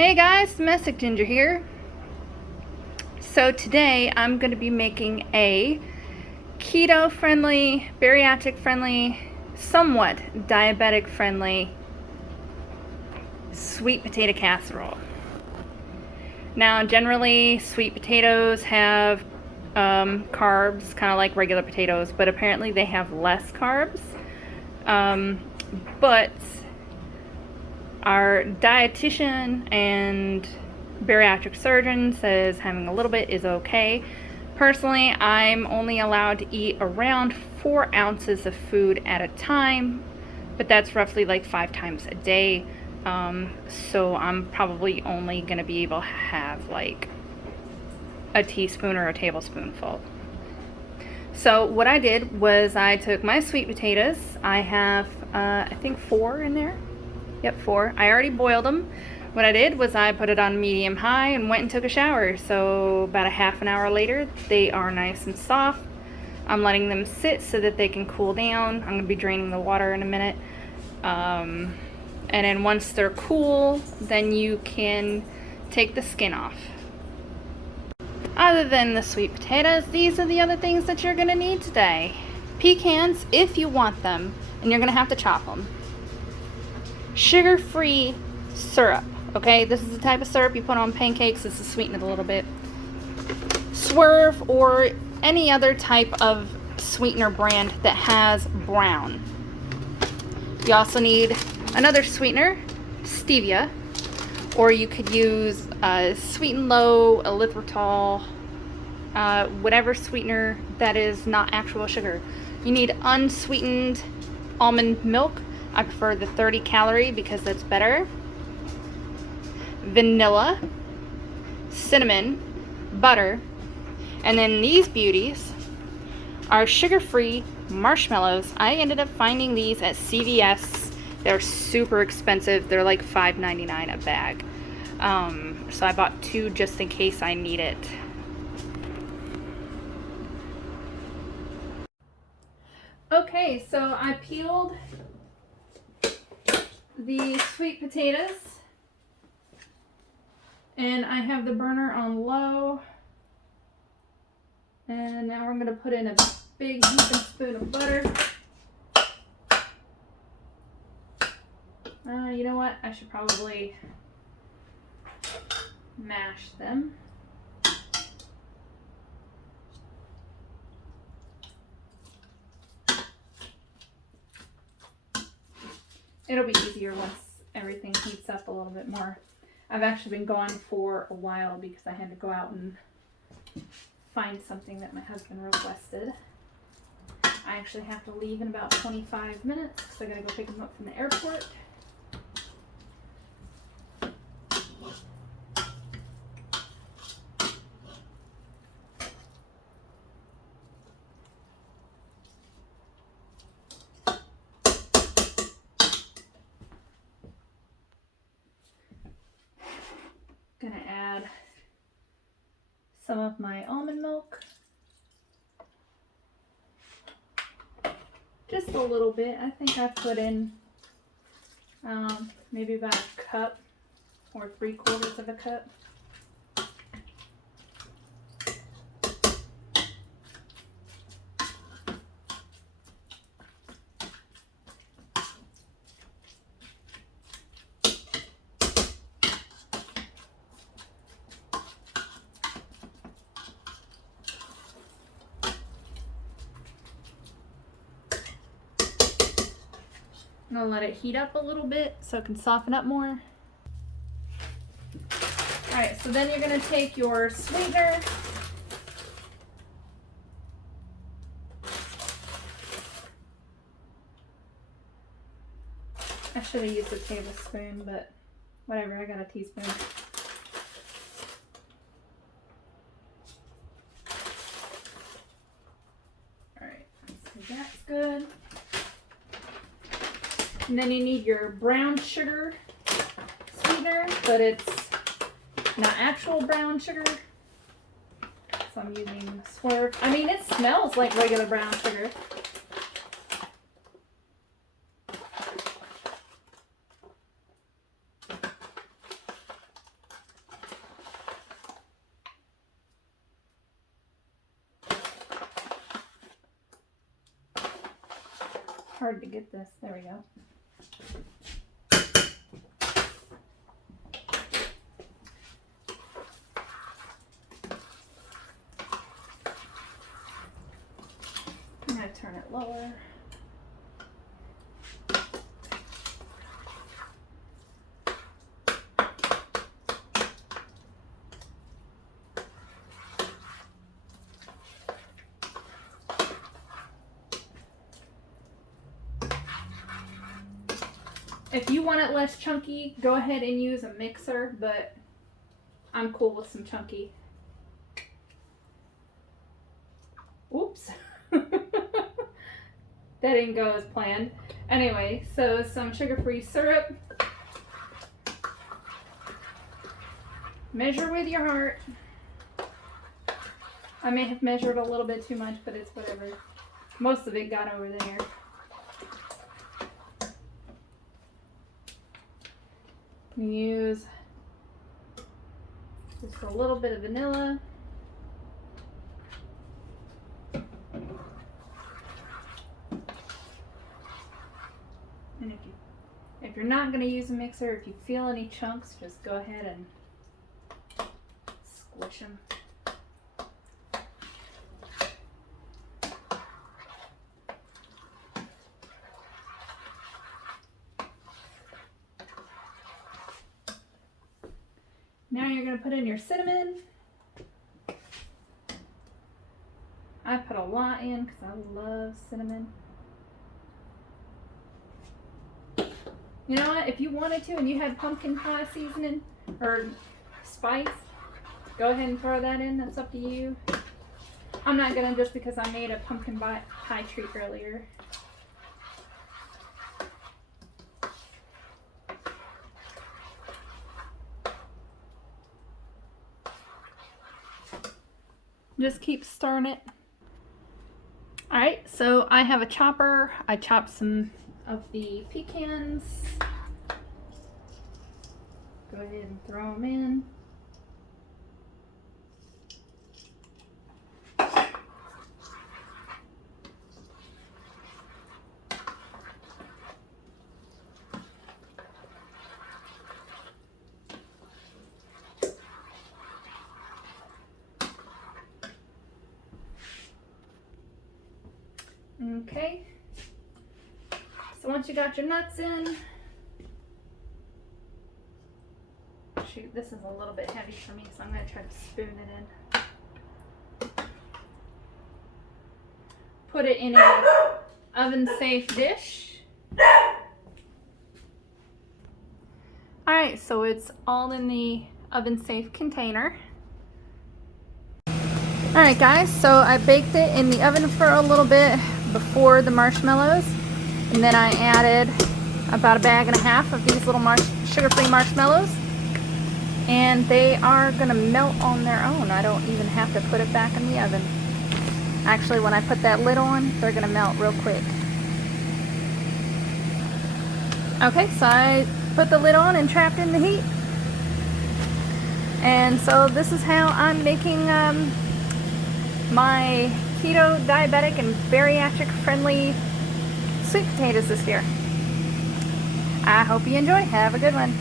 Hey guys, Domestic Ginger here. So today I'm going to be making a keto friendly, bariatric friendly, somewhat diabetic friendly sweet potato casserole. Now generally sweet potatoes have carbs, kind of like regular potatoes, but apparently they have less carbs. But our dietitian and bariatric surgeon says having a little bit is okay. Personally, I'm only allowed to eat around 4 ounces of food at a time, but that's roughly like 5 times a day. So I'm probably only going to be able to have like a teaspoon or a tablespoonful. So what I did was I took my sweet potatoes. I have, I think 4 in there. Yep, 4. I already boiled them. What I did was I put it on medium high and went and took a shower. So about a half an hour later, they are nice and soft. I'm letting them sit so that they can cool down. I'm going to be draining the water in a minute. And then once they're cool, then you can take the skin off. Other than the sweet potatoes, these are the other things that you're going to need today. Pecans, if you want them, and you're going to have to chop them. Sugar-free syrup, okay? This is the type of syrup you put on pancakes. This is sweeten it a little bit. Swerve or any other type of sweetener brand that has brown. You also need another sweetener, stevia, or you could use sweet and low, erythritol, whatever sweetener that is not actual sugar. You need unsweetened almond milk. I prefer the 30 calorie because that's better. Vanilla, cinnamon, butter, and then these beauties are sugar-free marshmallows. I ended up finding these at CVS. They're super expensive. They're like $5.99 a bag. So I bought 2 just in case I need it. Okay, so I peeled the sweet potatoes, and I have the burner on low, and now I'm going to put in a big heaping spoon of butter. You know what, I should probably mash them. It'll be easier once everything heats up a little bit more. I've actually been gone for a while because I had to go out and find something that my husband requested. I actually have to leave in about 25 minutes, so I gotta go pick him up from the airport. Gonna add some of my almond milk. Just a little bit. I think I put in maybe about a cup or 3/4 of a cup. I'm gonna let it heat up a little bit so it can soften up more. Alright, so then you're gonna take your sweetener. I should have used a tablespoon, but whatever, I got a teaspoon. Alright, so that's good. And then you need your brown sugar sweetener, but it's not actual brown sugar. So I'm using Swerve. I mean, it smells like regular brown sugar. hard to get this. There we go. I'm going to turn it lower. If you want it less chunky, go ahead and use a mixer, but I'm cool with some chunky. Oops. That didn't go as planned. Anyway, so some sugar-free syrup. Measure with your heart. I may have measured a little bit too much, but it's whatever. Most of it got over there. Use just a little bit of vanilla. And if you're not going to use a mixer, if you feel any chunks, just go ahead and squish them. Now you're going to put in your cinnamon. I put a lot in because I love cinnamon. You know what? If you wanted to and you had pumpkin pie seasoning or spice, go ahead and throw that in. That's up to you. I'm not going to just because I made a pumpkin pie treat earlier. Just keep stirring it. Alright, so I have a chopper. I chopped some of the pecans. Go ahead and throw them in. Okay, so once you got your nuts in, shoot, this is a little bit heavy for me, so I'm going to try to spoon it in. Put it in a oven-safe dish. Alright, so it's all in the oven-safe container. Alright guys, so I baked it in the oven for a little bit before the marshmallows, and then I added about 1.5 bags of these little sugar-free marshmallows, and they are gonna melt on their own. I don't even have to put it back in the oven. Actually, when I put that lid on, they're gonna melt real quick. Okay, so I put the lid on and trapped in the heat, and so this is how I'm making my keto, diabetic, and bariatric friendly sweet potatoes this year. I hope you enjoy. Have a good one.